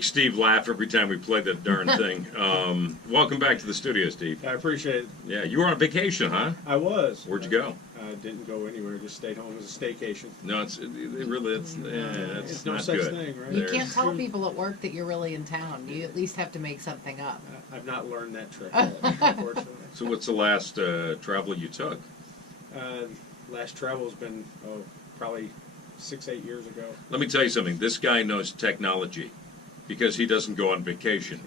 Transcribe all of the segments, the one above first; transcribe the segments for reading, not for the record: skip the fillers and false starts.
make Steve laugh every time we play that darn thing. Welcome back to the studio, Steve. I appreciate it. Yeah, you were on vacation, huh? I was. Where'd you go? I didn't go anywhere. Just stayed home as a staycation. No, it's It's no not such good. thing, right? You can't tell people at work that you're really in town. You at least have to make something up. I've not learned that trick yet, unfortunately. So what's the last travel you took? Last travel's been probably 6-8 years ago. Let me tell you something. This guy knows technology because he doesn't go on vacation.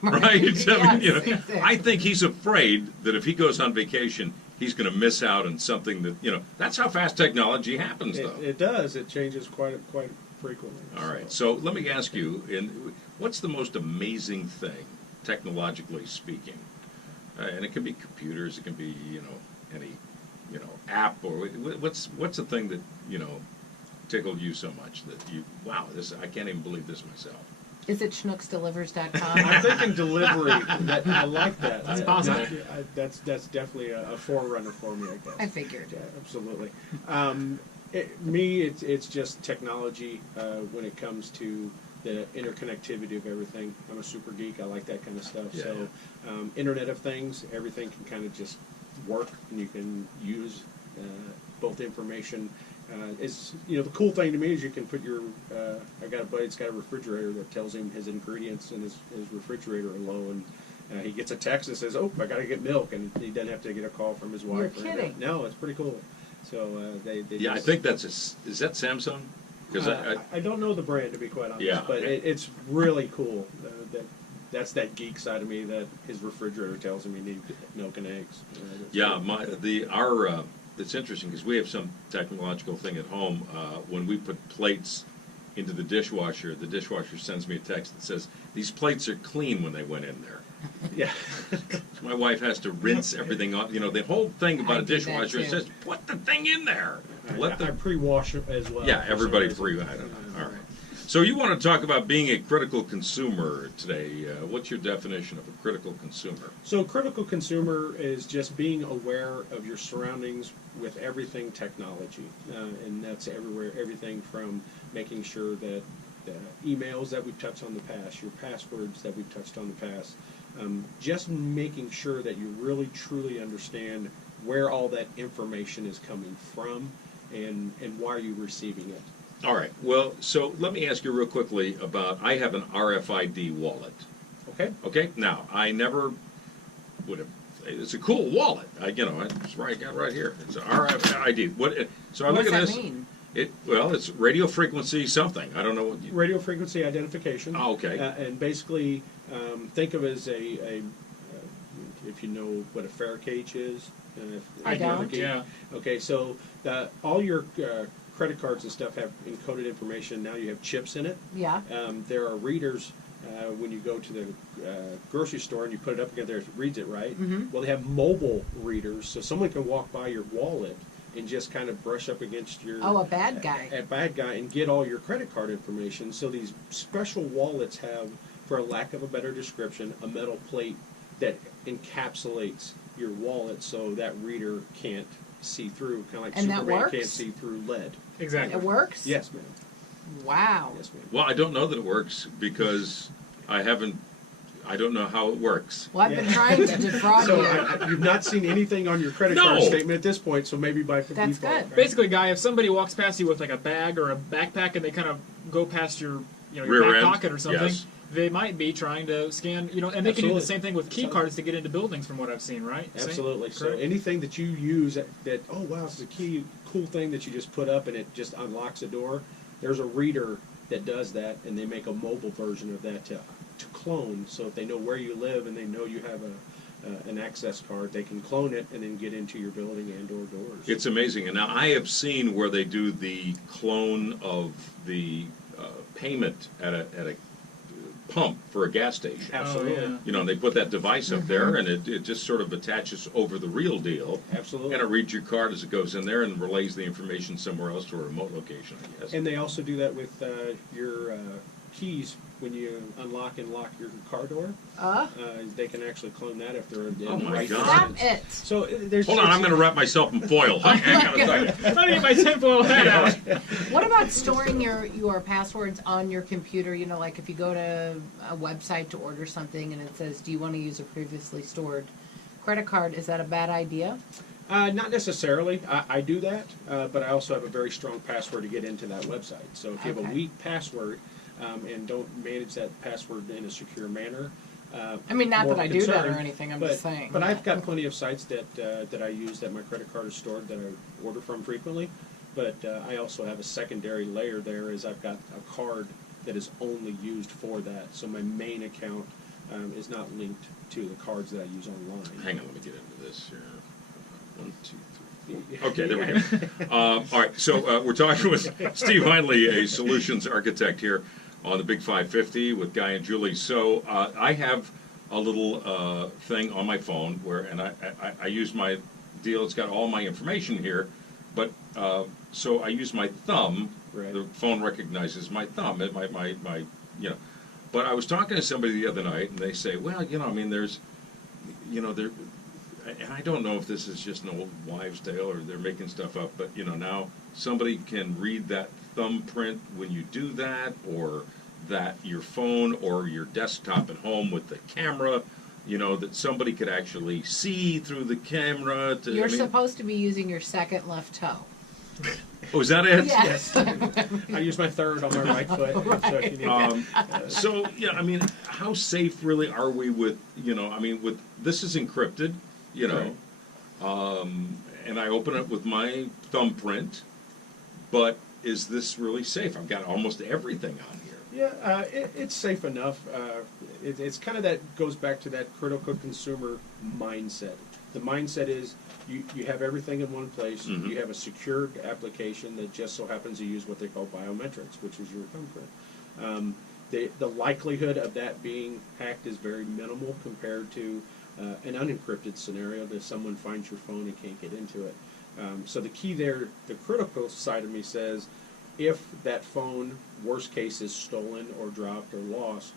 Right? Exactly. I think he's afraid that if he goes on vacation, he's going to miss out on something that, that's how fast technology happens, though. It does. It changes quite frequently. All right. So let me ask you, what's the most amazing thing, technologically speaking? And it can be computers, it can be, any, app, or what's the thing that, tickled you so much that wow, I can't even believe this myself. Is it schnooksdelivers.com? I'm thinking delivery. I like that. That's possible. That's definitely a forerunner for me, I guess. I figured. Yeah, absolutely. It's just technology when it comes to the interconnectivity of everything. I'm a super geek. I like that kind of stuff. Yeah. So, Internet of Things, everything can kind of just work, and you can use both information. The cool thing to me is you can put your. I got a buddy that's got a refrigerator that tells him his ingredients in his refrigerator are low, and he gets a text that says, "Oh, I got to get milk," and he doesn't have to get a call from his wife. You're kidding. No, it's pretty cool. So they Yeah, I think that's is that Samsung? Because I don't know the brand, to be quite honest, Yeah, but okay. it's really cool. That's that geek side of me that his refrigerator tells him he needs milk and eggs. Yeah, it's interesting because we have some technological thing at home. When we put plates into the dishwasher sends me a text that says, "These plates are clean when they went in there." Yeah. My wife has to rinse everything off. The whole thing about I a do that dishwasher too. says, "Put the thing in there." I pre-wash it as well. Yeah, for some everybody reason. free. I don't know. All right. So you want to talk about being a critical consumer today. What's your definition of a critical consumer? So critical consumer is just being aware of your surroundings with everything technology. And that's everywhere, everything from making sure that emails that we've touched on the past, your passwords that we've touched on the past, just making sure that you really truly understand where all that information is coming from and why are you receiving it. All right. Well, so let me ask you real quickly about, I have an RFID wallet. Okay? Okay? Now, I never would have, it's a cool wallet. It's right, I got right here. It's an RFID. So I What look does at that this. mean? It's radio frequency something. I don't know what Radio frequency identification. Oh, okay. And basically, think of it as if you know what a Faraday cage is. I don't. Yeah. Okay, so all your credit cards and stuff have encoded information. Now you have chips in it. Yeah. There are readers when you go to the grocery store and you put it up again there, it reads it right. Mhm. Well, they have mobile readers, so someone can walk by your wallet and just kind of brush up against your Oh, a bad guy. a bad guy and get all your credit card information. So these special wallets have, for a lack of a better description, a metal plate that encapsulates your wallet so that reader can't see through, kind of like And that Superman works? can't see through lead. Exactly. It works? Yes, ma'am. Wow. Yes, ma'am. Well, I don't know that it works because I don't know how it works. Well, I've been trying to defraud So you. you've not seen anything on your credit No. card statement at this point, so maybe by That's default. good. right? Basically, Guy, if somebody walks past you with like a bag or a backpack and they kind of go past your your Rear back end, pocket or something, yes. they might be trying to scan, and they can do Absolutely. the same thing with key Absolutely. cards to get into buildings from what I've seen, right? Absolutely. So Correct? anything that you use that oh wow, this is a cool thing that you just put up and it just unlocks a door. There's a reader that does that, and they make a mobile version of that to clone. So if they know where you live and they know you have an access card, they can clone it and then get into your building and or doors. It's amazing. And now I have seen where they do the clone of the payment at a pump for a gas station. Absolutely. Oh, yeah. And they put that device up there, and it just sort of attaches over the real deal. Absolutely. And it reads your card as it goes in there and relays the information somewhere else to a remote location, I guess. And they also do that with your keys when you unlock and lock your car door. Uh, They can actually clone that if they're in Oh the my right God. stop distance. it. So there's Hold on, I'm going to wrap myself in foil. Hang on a second. Let me get my tinfoil hat out. What about storing your passwords on your computer? You know, like if you go to a website to order something and it says, do you want to use a previously stored credit card? Is that a bad idea? Not necessarily. I do that, but I also have a very strong password to get into that website. So if you have a Okay. weak password and don't manage that password in a secure manner, I mean, not more that I do that or concerning. anything. I'm but, just saying. But I've got plenty of sites that I use that my credit card is stored that I order from frequently. But I also have a secondary layer there, is I've got a card that is only used for that. So my main account is not linked to the cards that I use online. Hang on, let me get into this here. 1, 2, 3, 4. Okay, there we go. All right, so we're talking with Steve Heinley, a solutions architect here on the Big 550 with Guy and Julie. So I have a little thing on my phone where, and I use my deal. It's got all my information here, but so I use my thumb. Right. The phone recognizes my thumb. My you know. But I was talking to somebody the other night, and they say, well, you know, I mean, there's, you know, there. And I don't know if this is just an old wives' tale or they're making stuff up, but you know, now somebody can read that thumbprint when you do that, or that your phone or your desktop at home with the camera, you know, that somebody could actually see through the camera. You're supposed to be using your second left toe. Oh, is that it? Yes. I use my third on my right foot. So, if you need So yeah, I mean, how safe really are we with, you know, I mean, with this is encrypted, you know, and I open it with my thumbprint, but is this really safe? I've got almost everything on here. Yeah, it's safe enough. It's kind of that goes back to that critical consumer mindset. The mindset is you have everything in one place. Mhm. You have a secured application that just so happens to use what they call biometrics, which is your thumbprint. The likelihood of that being hacked is very minimal compared to an unencrypted scenario that someone finds your phone and can't get into it. So the key there, the critical side of me says, if that phone, worst case, is stolen or dropped or lost,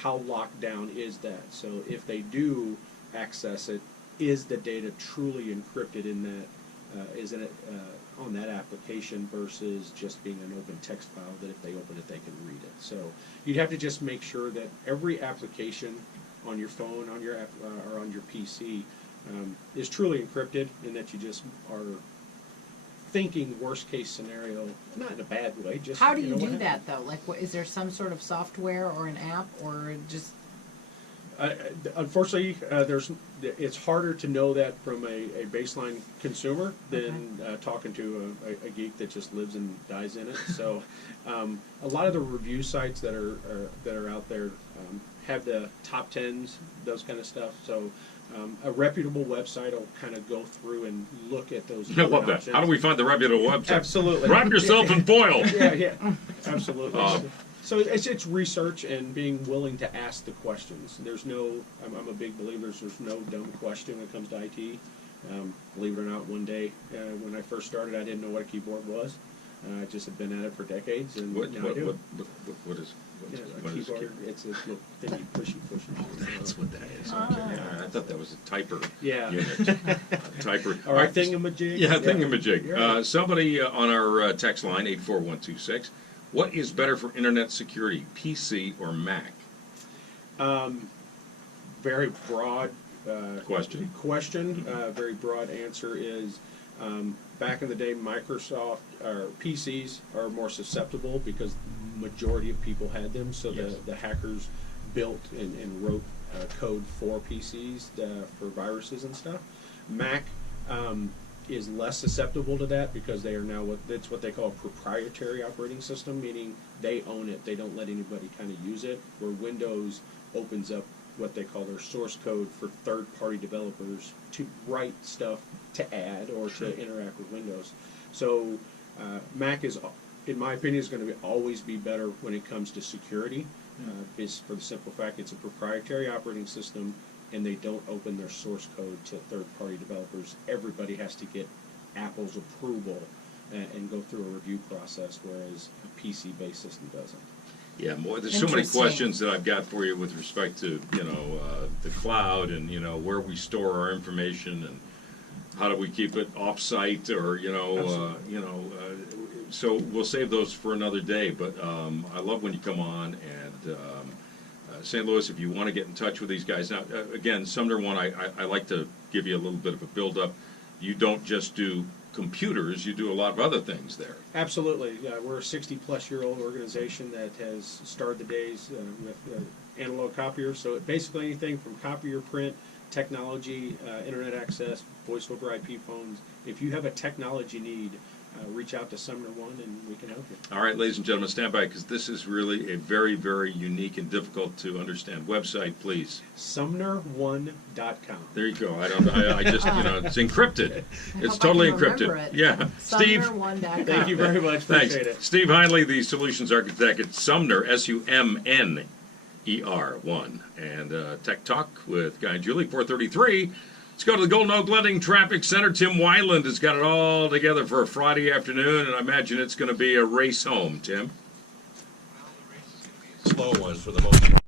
how locked down is that? So if they do access it, is the data truly encrypted in that, is it on that application versus just being an open text file that if they open it, they can read it? So you'd have to just make sure that every application on your phone, on your app, or on your PC is truly encrypted, and that you just are thinking worst case scenario, not in a bad way. Just How do you know, what do happened? that though? Like, is there some sort of software or an app or just? Unfortunately, it's harder to know that from a baseline consumer than talking to a geek that just lives and dies in it. So, a lot of the review sites that are out there have the top tens, those kind of stuff. So, a reputable website will kind of go through and look at those. I love that. options. How do we find the reputable website? Absolutely. Wrap yourself in foil. Yeah, absolutely. So it's research and being willing to ask the questions. There's no, I'm a big believer, there's no dumb question when it comes to IT. Believe it or not, one day when I first started, I didn't know what a keyboard was. I just had been at it for decades, and now I do. What is Yeah, what a is a keyboard, keyboard? it's this little thing you push. Oh, that's what that is. Okay. Yeah, I thought that was a typer Yeah. unit. Typer. All right, thingamajig. Yeah, thingamajig. You're right. Somebody on our text line, 84126, what is better for internet security, PC or Mac? Very broad Question. Very broad answer is back in the day, Microsoft or PCs are more susceptible because majority of people had them. So Yes. the hackers built and wrote code for PCs for viruses and stuff. Mac is less susceptible to that because they are now it's what they call a proprietary operating system, meaning they own it. They don't let anybody kind of use it. Where Windows opens up what they call their source code for third-party developers to write stuff to add or to interact with Windows. So Mac is, in my opinion, is going to always be better when it comes to security. Is for the simple fact it's a proprietary operating system, and they don't open their source code to third-party developers. Everybody has to get Apple's approval and go through a review process, whereas a PC-based system doesn't. Yeah, more. There's so many Interesting. questions that I've got for you with respect to the cloud and where we store our information and how do we keep it off-site or so we'll save those for another day. But I love when you come on and St. Louis, if you want to get in touch with these guys now, again, SumnerOne, I like to give you a little bit of a build-up. You don't just do computers, you do a lot of other things there. Absolutely. We're a 60-plus-year-old organization that has started the days with analog copiers. So basically anything from copier, print, technology, internet access, voice over IP phones. If you have a technology need, reach out to SumnerOne and we can help you. All right, ladies and gentlemen, stand by because this is really a very, very unique and difficult to understand website. Please. SumnerOne.com. There you go. I just it's encrypted. It's hope I totally can remember encrypted. it. Yeah, Steve. SumnerOne.com. Thank you very much. Thanks, Appreciate it. Steve Heinley, the solutions architect at Sumner, SUMNER1, and Tech Talk with Guy and Julie, 4:33. Let's go to the Golden Oak Lending Traffic Center. Tim Weiland has got it all together for a Friday afternoon, and I imagine it's going to be a race home. Tim? Slow one for the most part.